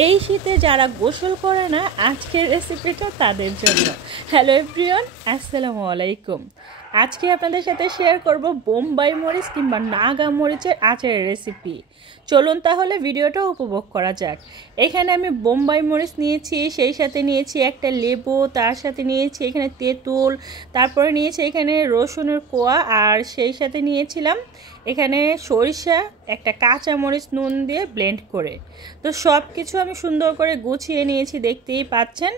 এই শীতে যারা গোসল করে না আজকের রেসিপিটা তাদের জন্য। হ্যালো এভরিওয়ান, আসসালামু আলাইকুম। আজকে আপনাদের সাথে শেয়ার করব বোম্বাই মরিচ কিংবা নাগা মরিচের আচারের রেসিপি। চলুন তাহলে ভিডিওটা উপভোগ করা যাক। এখানে আমি বোম্বাই মরিচ নিয়েছি, সেই সাথে নিয়েছি একটা লেবু, তার সাথে নিয়েছি এখানে তেঁতুল, তারপরে নিয়েছি এখানে রসুনের কোয়া, আর সেই সাথে নিয়েছিলাম এখানে সরিষা, একটা কাঁচা মরিচ নুন দিয়ে ব্লেন্ড করে। তো সব কিছু আমি সুন্দর করে গুছিয়ে নিয়েছি, দেখতেই পাচ্ছেন।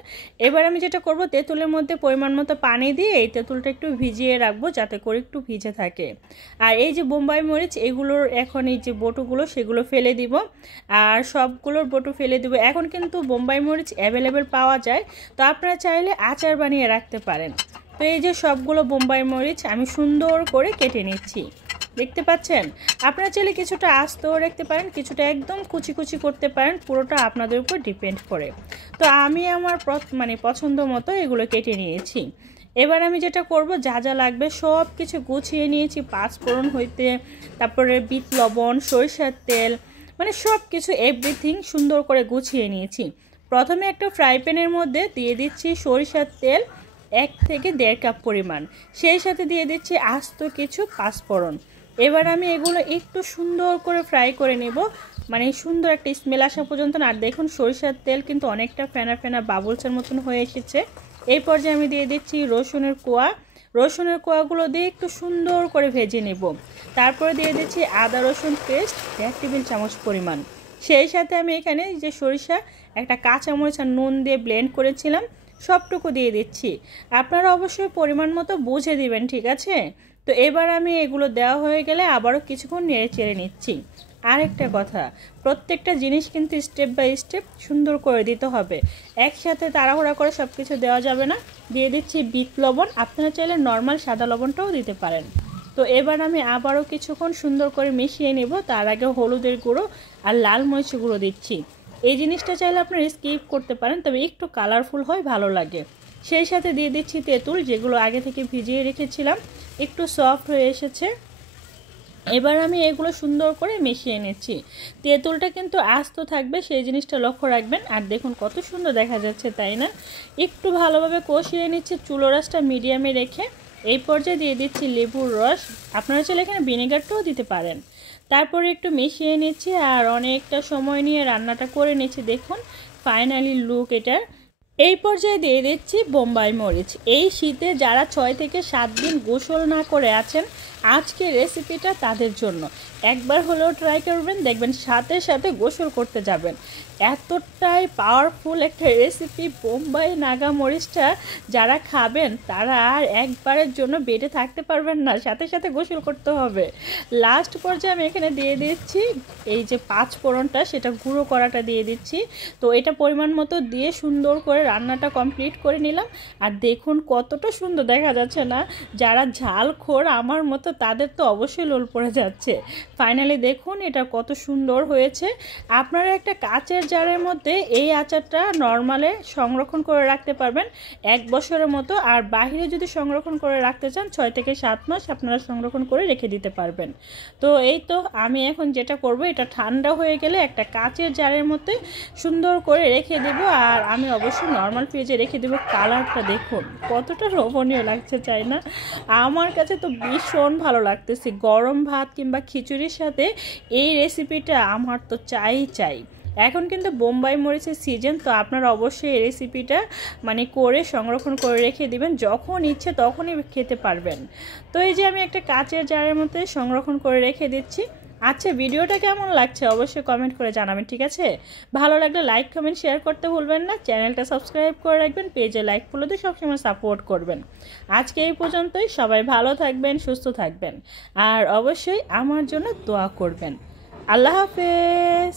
এবার আমি যেটা করব, তেঁতুলের মধ্যে পরিমাণ মতো পানি দিয়ে এই তেঁতুলটা একটু ভিজিয়ে রাখবো যাতে করে একটু ভিজে থাকে। আর এই যে বোম্বাই মরিচ, এগুলোর এখন এই যে বটুগুলো সেগুলো ফেলে দিব, আর সবগুলোর বটু ফেলে দিব। এখন কিন্তু বোম্বাই মরিচ অ্যাভেলেবেল পাওয়া যায়, তো আপনারা চাইলে আচার বানিয়ে রাখতে পারেন। তো এই যে সবগুলো বোম্বাই মরিচ আমি সুন্দর করে কেটে নিচ্ছি, দেখতে পাচ্ছেন। আপনারা চাইলে কিছুটা আস্তেও রাখতে পারেন, কিছুটা একদম কুচি কুচি করতে পারেন, পুরোটা আপনাদের উপর ডিপেন্ড করে। তো আমি আমার পছন্দ মতো এগুলো কেটে নিয়েছি। এবার আমি যেটা করব, যা যা লাগবে সব কিছু গুছিয়ে নিয়েছি। পাঁচফোড়ন হইতে তারপরে বিট লবণ, সরিষার তেল, সব কিছু এভরিথিং সুন্দর করে গুছিয়ে নিয়েছি। প্রথমে একটা ফ্রাই প্যানের মধ্যে দিয়ে দিচ্ছি সরিষার তেল 1 থেকে 1.5 কাপ পরিমাণ, সেই সাথে দিয়ে দিচ্ছি আস্ত কিছু পাঁচফোড়ন। এবার আমি এগুলো একটু সুন্দর করে ফ্রাই করে নেব, সুন্দর একটা স্মেল আসা পর্যন্ত। আর দেখুন সরিষার তেল কিন্তু অনেকটা ফেনা ফেনা বাবুলসের মতন হয়ে এসেছে। এই পর্যায়ে আমি দিয়ে দিচ্ছি রসুনের কোয়া। রসুনের কোয়াগুলো দিয়ে একটু সুন্দর করে ভেজে নেব। তারপরে দিয়ে দিচ্ছি আদা রসুন পেস্ট 1 টেবিল চামচ পরিমাণ। সেই সাথে আমি এখানে যে সরিষা, একটা কাঁচামরিচ আর নুন দিয়ে ব্লেন্ড করেছিলাম সবটুকু দিয়ে দিচ্ছি। আপনারা অবশ্যই পরিমাণ মতো বুঝে দিবেন, ঠিক আছে। তো এবার আমি এগুলো দেওয়া হয়ে গেলে আবারও কিছুক্ষণ নেড়ে চেড়ে নিচ্ছি। আরেকটা কথা, প্রত্যেকটা জিনিস কিন্তু স্টেপ বাই স্টেপ সুন্দর করে দিতে হবে, একসাথে তাড়াহুড়া করে সব কিছু দেওয়া যাবে না। দিয়ে দিচ্ছি বিট লবণ, আপনারা চাইলে নর্মাল সাদা লবণটাও দিতে পারেন। তো এবার আমি আবারও কিছুক্ষণ সুন্দর করে মিশিয়ে নেব। তার আগে হলুদের গুঁড়ো আর লাল মরিচের গুঁড়ো দিচ্ছি। এই জিনিসটা চাইলে আপনারা স্কিপ করতে পারেন, তবে একটু কালারফুল হয়, ভালো লাগে। সেই সাথে দিয়ে দিচ্ছি তেঁতুল, যেগুলো আগে থেকে ভিজিয়ে রেখেছিলাম, একটু সফট হয়ে এসেছে। এবার আমি এগুলো সুন্দর করে মিশিয়ে নিচ্ছি। তেঁতুলটা কিন্তু আস্ত থাকবে, সেই জিনিসটা লক্ষ্য রাখবেন। আর দেখুন কত সুন্দর দেখা যাচ্ছে, তাই না? একটু ভালোভাবে কষিয়ে নিচ্ছি, চুলো রাসটা মিডিয়ামে রেখে। এই পর্যায়ে দিয়ে দিচ্ছি লেবুর রস, আপনারা চাইলে এখানে ভিনেগারটাও দিতে পারেন। তারপরে একটু মিশিয়ে নিচ্ছি আর অনেকটা সময় নিয়ে রান্নাটা করে নিচ্ছি। দেখুন ফাইনালি লুক এটার। এই পর্যায়ে দিয়ে দিচ্ছি বোম্বাই মরিচ। এই শীতে যারা 6 থেকে 7 দিন গোসল না করে আছেন, আজকের রেসিপিটা তাদের জন্য। একবার হলেও ট্রাই করবেন, দেখবেন সাথে সাথে গোসল করতে যাবেন। এতটাই পাওয়ারফুল একটা রেসিপি বোম্বাই নাগা মরিচটা, যারা খাবেন তারা আর একবারের জন্য বেডে থাকতে পারবেন না, সাথে সাথে গোসল করতে হবে। লাস্ট পর্যায়ে আমি এখানে দিয়ে দিচ্ছি এই যে পাঁচফোড়নটা, সেটা গুঁড়ো করাটা দিয়ে দিচ্ছি। তো এটা পরিমাণ মতো দিয়ে সুন্দর করে রান্নাটা কমপ্লিট করে নিলাম। আর দেখুন কতটা সুন্দর দেখা যাচ্ছে না? যারা ঝালখোর আমার মতো তাদের তো অবশ্যই লোল পড়ে যাচ্ছে। ফাইনালি দেখুন এটা কত সুন্দর হয়েছে। আপনারা একটা কাচের জারের মধ্যে এই আচারটা নর্মালে সংরক্ষণ করে রাখতে পারবেন 1 বছরের মতো। আর বাহিরে যদি সংরক্ষণ করে রাখতে চান 6 থেকে 7 মাস আপনারা সংরক্ষণ করে রেখে দিতে পারবেন। তো এই তো আমি এখন যেটা করব, এটা ঠান্ডা হয়ে গেলে একটা কাচের জারের মধ্যে সুন্দর করে রেখে দেব। আর আমি অবশ্যই নর্মাল ফ্রিজে রেখে দেব। কালারটা দেখুন কতটা লোভনীয় লাগছে, চাই না? আমার কাছে তো ভীষণ ভালো লাগতেছে। গরম ভাত কিংবা খিচুড়ির সাথে এই রেসিপিটা আমার তো চাই। এখন কিন্তু বোম্বাই মরিচের সিজন, তো আপনারা অবশ্যই এই রেসিপিটা করে সংরক্ষণ করে রেখে দিবেন, যখন ইচ্ছে তখনই খেতে পারবেন। তো এই যে আমি একটা কাচের জারের মধ্যে সংরক্ষণ করে রেখে দিচ্ছি। আচ্ছা, ভিডিওটা কেমন লাগছে অবশ্যই কমেন্ট করে জানাবেন, ঠিক আছে? ভালো লাগলে লাইক কমেন্ট শেয়ার করতে ভুলবেন না। চ্যানেলটা সাবস্ক্রাইব করে রাখবেন, পেজে লাইক ফলো দিয়ে সবসময় সাপোর্ট করবেন। আজকে এই পর্যন্তই। সবাই ভালো থাকবেন, সুস্থ থাকবেন, আর অবশ্যই আমার জন্য দোয়া করবেন। আল্লাহ হাফেজ।